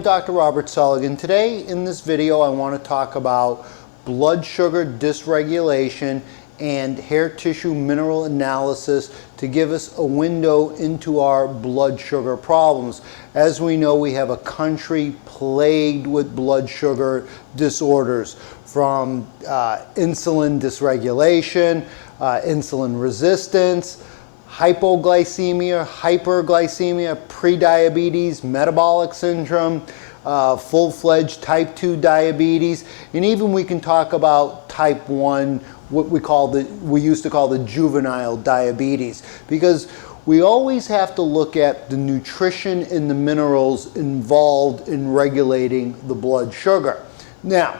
I'm Dr. Robert Selig, and today in this video I want to talk about blood sugar dysregulation and hair tissue mineral analysis to give us a window into our blood sugar problems. As we know, we have a country plagued with blood sugar disorders, from insulin dysregulation, insulin resistance, hypoglycemia, hyperglycemia, prediabetes, metabolic syndrome, full-fledged type 2 diabetes, and even we can talk about type 1, what we used to call the juvenile diabetes, because we always have to look at the nutrition and the minerals involved in regulating the blood sugar. Now,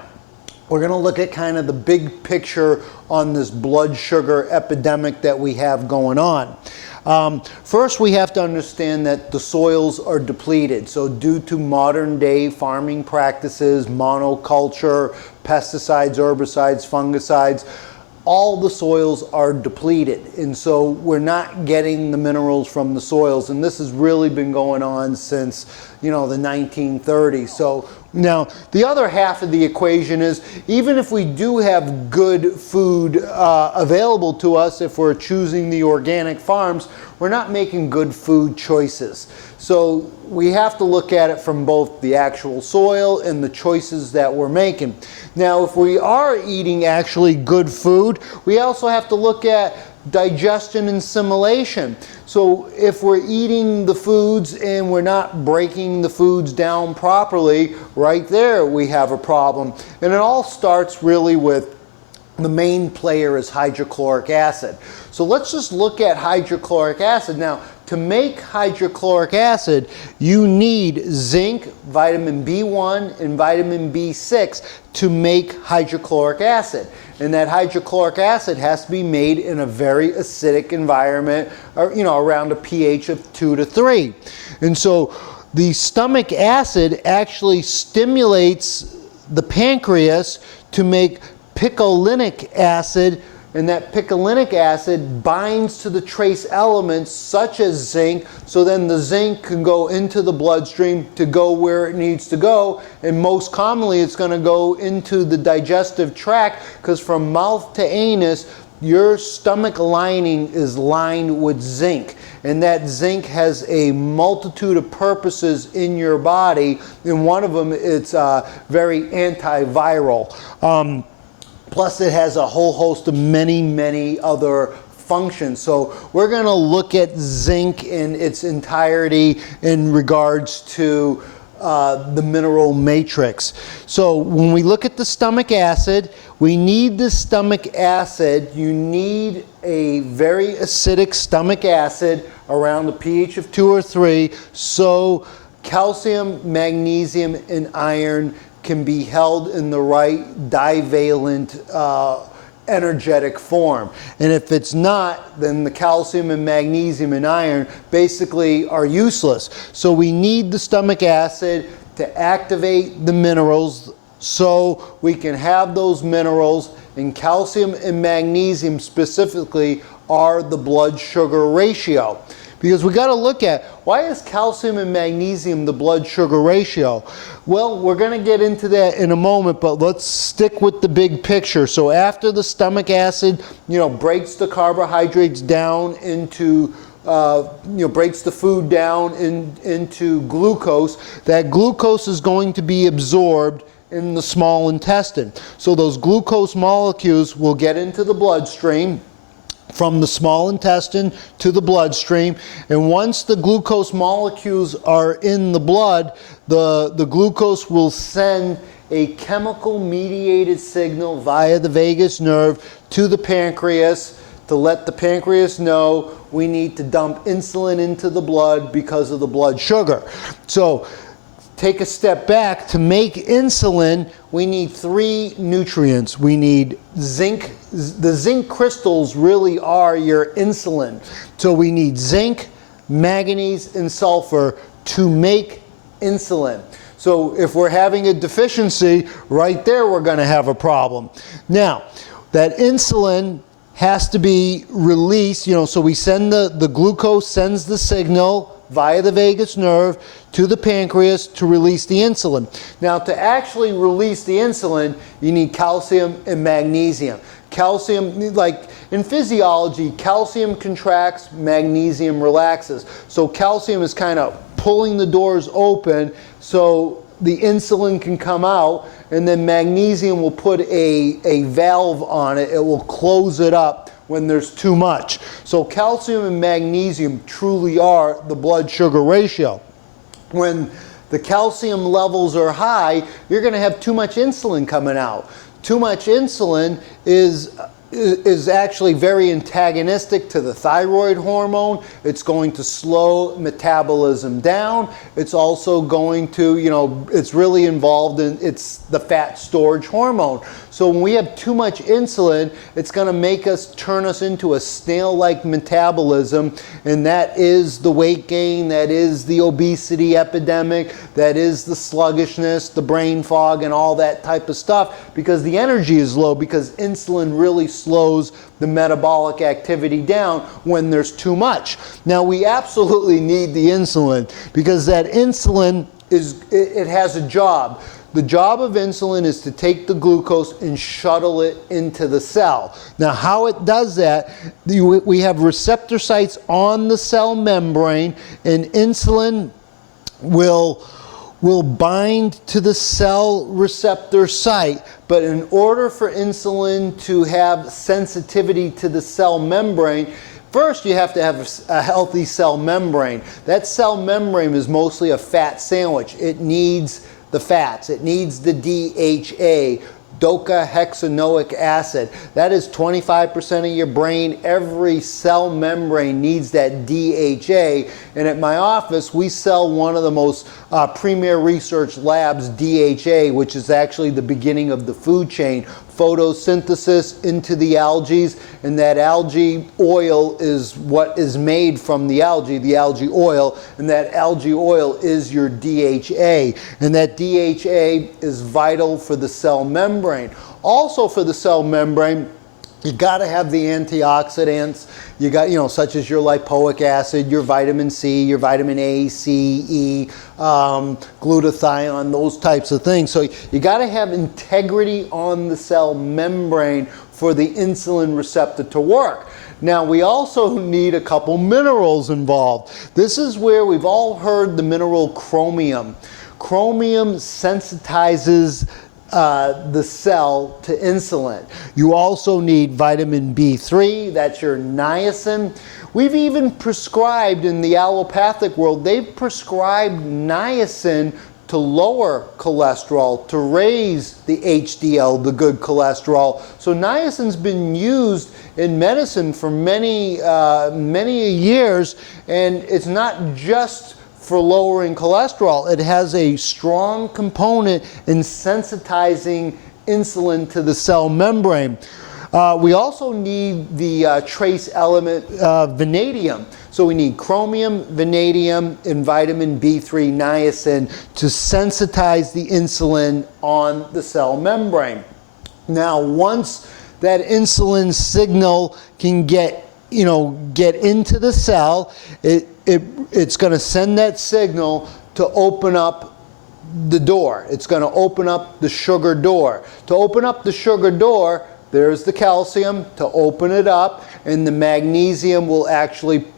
we're going to look at kind of the big picture on this blood sugar epidemic that we have going on. First, we have to understand that the soils are depleted. So due to modern day farming practices, monoculture, pesticides, herbicides, fungicides, all the soils are depleted, and so we're not getting the minerals from the soils, and this has really been going on since, you know, the 1930s. So now the other half of the equation is, even if we do have good food available to us, if we're choosing the organic farms, we're not making good food choices. So we have to look at it from both the actual soil and the choices that we're making. Now, if we are eating actually good food, we also have to look at digestion and assimilation. So if we're eating the foods and we're not breaking the foods down properly, right there we have a problem. And it all starts really with the main player is hydrochloric acid. So let's just look at hydrochloric acid. Now, to make hydrochloric acid, you need zinc, vitamin B1, and vitamin B6 to make hydrochloric acid. And that hydrochloric acid has to be made in a very acidic environment, or, you know, around a pH of 2 to 3. And so the stomach acid actually stimulates the pancreas to make picolinic acid, and that picolinic acid binds to the trace elements such as zinc, so then the zinc can go into the bloodstream to go where it needs to go, and most commonly it's going to go into the digestive tract, because from mouth to anus your stomach lining is lined with zinc, and that zinc has a multitude of purposes in your body, and one of them it's very antiviral. Plus it has a whole host of many other functions. So we're going to look at zinc in its entirety in regards to the mineral matrix. So when we look at the stomach acid, we need the stomach acid. You need a very acidic stomach acid around the pH of 2 or 3, so calcium, magnesium, and iron can be held in the right divalent energetic form. And if it's not, then the calcium and magnesium and iron basically are useless. So we need the stomach acid to activate the minerals so we can have those minerals, and calcium and magnesium specifically are the blood sugar ratio. Because we got to look at, why is calcium and magnesium the blood sugar ratio? Well, we're going to get into that in a moment, but let's stick with the big picture. So after the stomach acid, you know, breaks the carbohydrates down into, breaks the food down into glucose, that glucose is going to be absorbed in the small intestine. So those glucose molecules will get into the bloodstream, from the small intestine to the bloodstream, and once the glucose molecules are in the blood, the glucose will send a chemical mediated signal via the vagus nerve to the pancreas to let the pancreas know we need to dump insulin into the blood because of the blood sugar. So take a step back. To make insulin, we need 3 nutrients. We need zinc. The zinc crystals really are your insulin. So we need zinc, manganese, and sulfur to make insulin. So if we're having a deficiency, right there we're going to have a problem. Now, that insulin has to be released, so we send the glucose sends the signal via the vagus nerve to the pancreas to release the insulin. Now, to actually release the insulin, you need calcium and magnesium. Calcium, like in physiology, calcium contracts, magnesium relaxes. So calcium is kind of pulling the doors open so the insulin can come out, and then magnesium will put a valve on it. It will close it up when there's too much. So calcium and magnesium truly are the blood sugar ratio. When the calcium levels are high, you're going to have too much insulin coming out. Too much insulin is actually very antagonistic to the thyroid hormone. It's going to slow metabolism down. It's also going to, it's really involved in, it's the fat storage hormone. So when we have too much insulin, it's going to turn us into a snail-like metabolism, and that is the weight gain, that is the obesity epidemic, that is the sluggishness, the brain fog, and all that type of stuff, because the energy is low, because insulin really slows the metabolic activity down when there's too much. Now, we absolutely need the insulin, because that insulin it has a job. The job of insulin is to take the glucose and shuttle it into the cell. Now, how it does that, we have receptor sites on the cell membrane, and insulin will bind to the cell receptor site. But in order for insulin to have sensitivity to the cell membrane, first, you have to have a healthy cell membrane. That cell membrane is mostly a fat sandwich. It needs the fats. It needs the DHA, docahexanoic acid. That is 25% of your brain. Every cell membrane needs that DHA. And at my office, we sell one of the most premier research labs, DHA, which is actually the beginning of the food chain. Photosynthesis into the algae, and that algae oil is what is made from the algae oil, and that algae oil is your DHA, and that DHA is vital for the cell membrane. Also for the cell membrane, you got to have the antioxidants. You got, such as your lipoic acid, your vitamin C, your vitamin A, C, E, glutathione, those types of things. So you got to have integrity on the cell membrane for the insulin receptor to work. Now, we also need a couple minerals involved. This is where we've all heard the mineral chromium. Chromium sensitizes the cell to insulin. You also need vitamin B3, that's your niacin. We've even prescribed, in the allopathic world, they've prescribed niacin to lower cholesterol, to raise the HDL, the good cholesterol. So niacin's been used in medicine for many years, and it's not just for lowering cholesterol. It has a strong component in sensitizing insulin to the cell membrane. We also need the trace element vanadium. So we need chromium, vanadium, and vitamin B3 niacin to sensitize the insulin on the cell membrane. Now, once that insulin signal can get into the cell, it's going to send that signal to open up the door. It's going to open up the sugar door. To open up the sugar door, there's the calcium to open it up, and the magnesium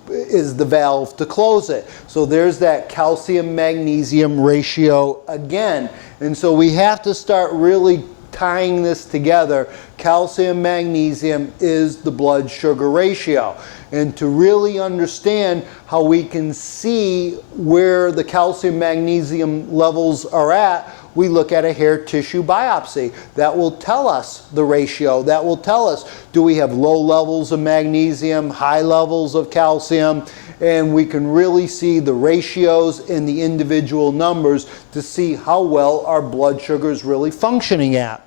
is the valve to close it. So there's that calcium-magnesium ratio again. And so we have to start really tying this together. Calcium magnesium is the blood sugar ratio. And to really understand how we can see where the calcium magnesium levels are at, we look at a hair tissue biopsy. That will tell us the ratio. That will tell us, do we have low levels of magnesium, high levels of calcium? And we can really see the ratios in the individual numbers to see how well our blood sugar is really functioning at.